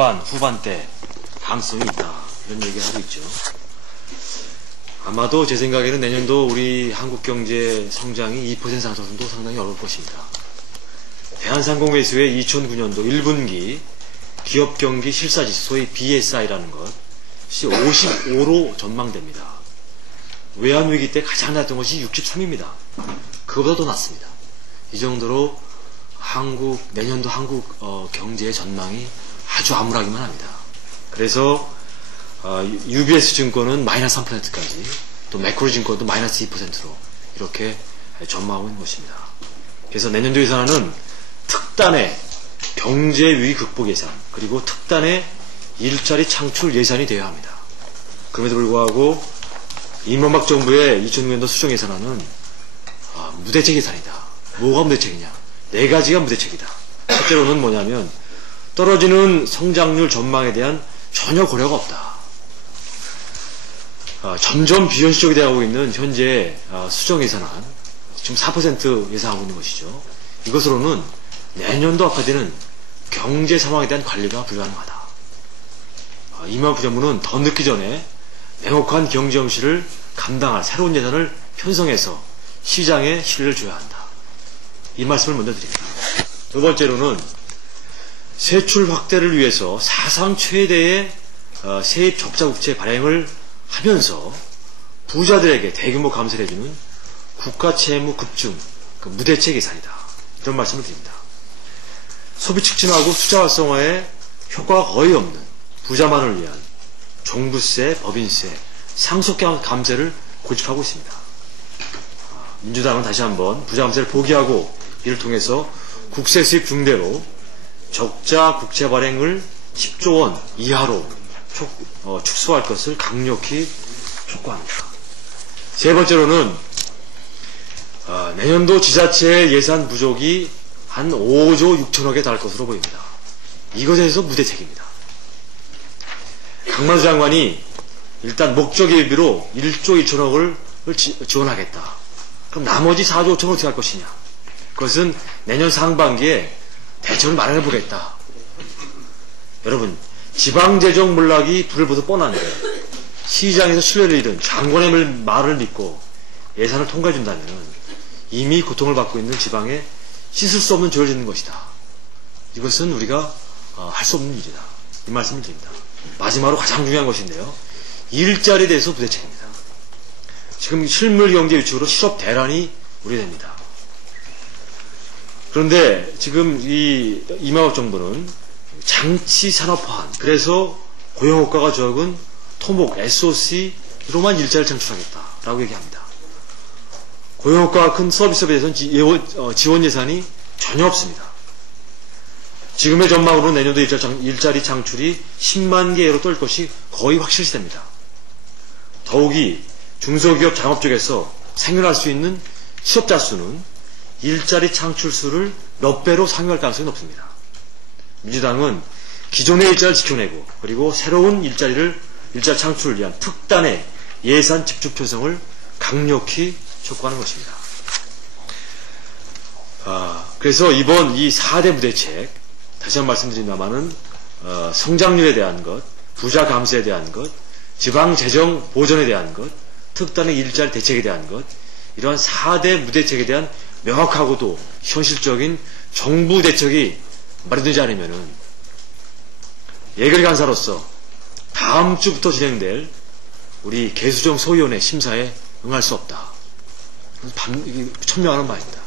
중반, 후반대 가능성이 있다. 이런 얘기를 하고 있죠. 아마도 제 생각에는 내년도 우리 한국 경제 성장이 2% 상승도 상당히 어려울 것입니다. 대한상공회의소의 2009년도 1분기 기업 경기 실사지수, 소위 BSI라는 것이 55로 전망됩니다. 외환위기 때 가장 낮았던 것이 63입니다. 그거보다 더 낮습니다. 이 정도로 내년도 한국 경제의 전망이 아주 암울하기만 합니다. 그래서 UBS 증권은 마이너스 3%까지, 또 매크로 증권도 마이너스 2%로 이렇게 전망하고 있는 것입니다. 그래서 내년도 예산안은 특단의 경제 위기 극복 예산, 그리고 특단의 일자리 창출 예산이 되어야 합니다. 그럼에도 불구하고 이명박 정부의 2006년도 수정 예산안은 무대책 예산이다. 뭐가 무대책이냐? 네 가지가 무대책이다. 첫째로는 뭐냐면 떨어지는 성장률 전망에 대한 전혀 고려가 없다. 점점 비현실적이 되어가고 있는 현재 수정 예산안, 지금 4% 예상하고 있는 것이죠. 이것으로는 내년도 앞으로는 경제 상황에 대한 관리가 불가능하다. 이명박 정부는 더 늦기 전에 냉혹한 경제 현실을 감당할 새로운 예산을 편성해서 시장에 신뢰를 줘야 한다. 이 말씀을 먼저 드립니다. 두 번째로는 세출 확대를 위해서 사상 최대의 세입 적자 국채 발행을 하면서 부자들에게 대규모 감세를 해주는 국가 채무 급증 무대책 예산이다. 이런 말씀을 드립니다. 소비 촉진하고 투자 활성화에 효과가 거의 없는 부자만을 위한 종부세, 법인세, 상속 감세를 고집하고 있습니다. 민주당은 다시 한번 부자 감세를 포기하고 이를 통해서 국세 수입 증대로 적자 국채 발행을 10조 원 이하로 축소할 것을 강력히 촉구합니다. 세 번째로는 내년도 지자체 예산 부족이 한 5조 6천억에 달할 것으로 보입니다. 이것에 대해서 무대책입니다. 강만수 장관이 일단 목적 예비로 1조 1천억을 지원하겠다. 그럼 나머지 4조 5천억 어떻게 할 것이냐? 그것은 내년 상반기에 대책을 마련해 보겠다. 여러분, 지방재정 몰락이 불을 보듯 뻔한데 시장에서 신뢰를 잃은 장관의 말을 믿고 예산을 통과해 준다면 이미 고통을 받고 있는 지방에 씻을 수 없는 죄를 짓는 것이다. 이것은 우리가 할 수 없는 일이다. 이 말씀을 드립니다. 마지막으로 가장 중요한 것인데요. 일자리에 대해서 부대책입니다. 지금 실물 경제 위축으로 실업 대란이 우려됩니다. 그런데 지금 이명박 정부는 장치 산업화한, 그래서 고용효과가 적은 토목, SOC로만 일자리를 창출하겠다라고 얘기합니다. 고용효과가 큰 서비스업에 대해서는 지원 예산이 전혀 없습니다. 지금의 전망으로는 내년도 일자리 창출이 10만 개로 뜰 것이 거의 확실시됩니다. 더욱이 중소기업 창업 쪽에서 생존할 수 있는 취업자 수는 일자리 창출 수를 몇 배로 상회할 가능성이 높습니다. 민주당은 기존의 일자리를 지켜내고 그리고 새로운 일자리 창출을 위한 특단의 예산 집중 편성을 강력히 촉구하는 것입니다. 그래서 이번 이 4대 무대책, 다시 한번 말씀드립니다만은 성장률에 대한 것, 부자 감세에 대한 것, 지방 재정 보전에 대한 것, 특단의 일자리 대책에 대한 것, 이러한 4대 무대책에 대한 명확하고도 현실적인 정부 대책이 마련되지 않으면은 예결간사로서 다음 주부터 진행될 우리 개수정 소위원회 심사에 응할 수 없다. 천명하는 바입니다.